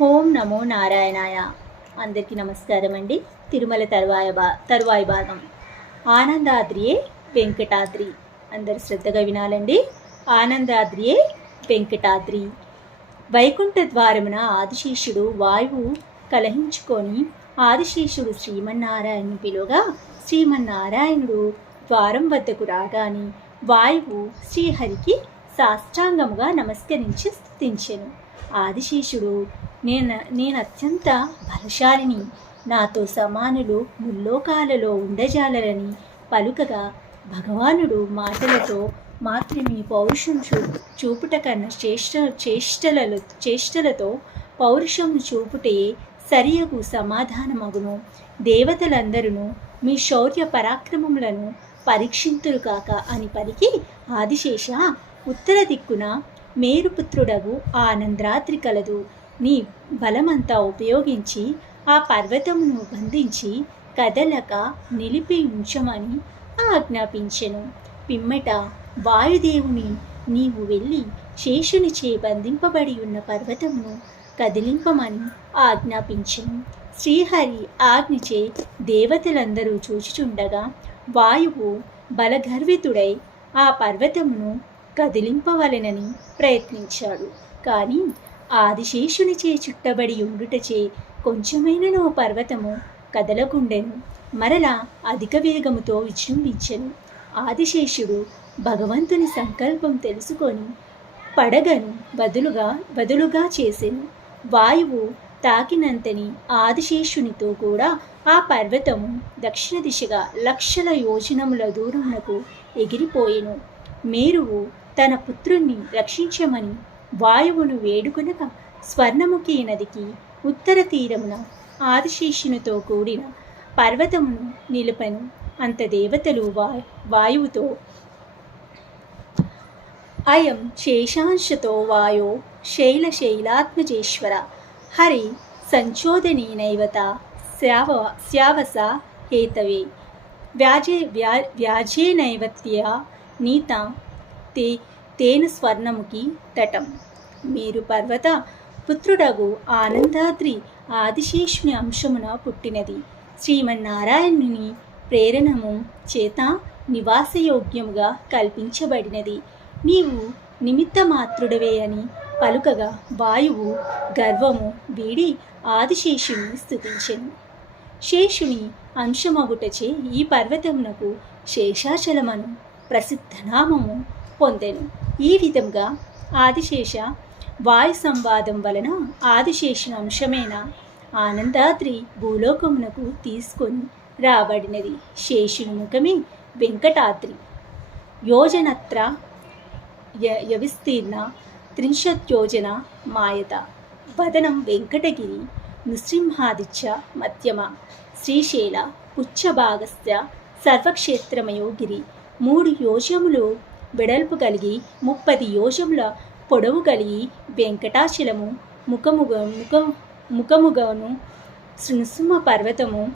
ఓం నమో నారాయణాయ. అందరికీ నమస్కారం అండి. తిరుమల తరువాయి భాగం. ఆనందాద్రియే వెంకటాద్రి. అందరు శ్రద్ధగా వినాలండి. ఆనందాద్రియే వెంకటాద్రి. వైకుంఠ ద్వారమున ఆదిశేషుడు వాయువు కలహించుకొని ఆదిశేషుడు శ్రీమన్నారాయణుని పిలువగా శ్రీమన్నారాయణుడు ద్వారం వద్దకు రాగాని వాయువు శ్రీహరికి సాష్టాంగముగా నమస్కరించి స్తుతించెను. ఆదిశేషుడు నేను అత్యంత బలశాలిని, నాతో సమానులు ముల్లోకాలలో ఉండజాలరని పలుకగా భగవానుడు మాటలతో మాత్రమే పౌరుషం చూపుట కన్నా చేష్టలతో పౌరుషం చూపుటే సరియగు సమాధానమగును. దేవతలందరూ మీ శౌర్య పరాక్రమములను పరీక్షింతురు కాక అని పలికి ఆదిశేష, ఉత్తర దిక్కున మేరుపుత్రుడగు ఆనంద్రాద్రి కలదు. నీ బలమంతా ఉపయోగించి ఆ పర్వతమును బంధించి కదలక నిలిపి ఉంచమని ఆజ్ఞాపించెను. పిమ్మట వాయుదేవుని నీవు వెళ్ళి శేషునిచే బంధింపబడి ఉన్న పర్వతమును కదిలింపమని ఆజ్ఞాపించెను. శ్రీహరి ఆజ్ఞచే దేవతలందరూ చూచుచుండగా వాయువు బలగర్వితుడై ఆ పర్వతమును కదిలింపవలెనని ప్రయత్నించాడు. కానీ ఆదిశేషునిచే చుట్టబడి ఉండుటచే కొంచెమైనను పర్వతము కదలకుండెను. మరలా అధిక వేగముతో విజృంభించెను. ఆదిశేషుడు భగవంతుని సంకల్పం తెలుసుకొని పడగను వదులుగా చేసెను. వాయువు తాకినంతని ఆదిశేషునితో కూడా ఆ పర్వతము దక్షిణ దిశగా లక్షల యోజనముల దూరమునకు ఎగిరిపోయెను. మేరువు తన పుత్రుణ్ణి రక్షించమని వాయువును వేడుకొనక స్వర్ణముఖి నదికి ఉత్తర తీరమున ఆదిశేషునితో కూడిన పర్వతమును నిలుపెను. అంత దేవతలు వాయువుతో, అయం శేషాంశతో వాయో శైలాత్మజేశ్వర హరి సంచోదనేనైవత శ్యావస హేతవే వ్యాజేనైవత్యా నీత తేన స్వర్ణముఖి తటం. మీరు పర్వత పుత్రుడగు ఆనందాద్రి ఆదిశేషుని అంశమున పుట్టినది. శ్రీమన్నారాయణుని ప్రేరణము చేత నివాసయోగ్యముగా కల్పించబడినది. నీవు నిమిత్త మాత్రుడవే అని పలుకగా వాయువు గర్వము వీడి ఆదిశేషుని స్తుతించెను. శేషుని అంశమగుటచే ఈ పర్వతమునకు శేషాచలమను ప్రసిద్ధనామము పొందెను. ఈ విధంగా ఆదిశేష వాయు సంవాదం వలన ఆదిశేషుని అంశమైన ఆనందాద్రి భూలోకమునకు తీసుకొని రాబడినది. శేషుని ముఖమే వెంకటాద్రి. యోజనత్ర యవిస్తీర్ణ 30 యోజన మాయత. వదనం వెంకటగిరి నృసింహాదిత్య మధ్యమ. శ్రీశైల పుచ్చభాగస్య సర్వక్షేత్రమయో గిరి. 3 యోజములు వెడల్పు కలిగి 30 యోజముల పొడవు కలిగి వెంకటాచలము ముఖముగాను నృసింహ పర్వతము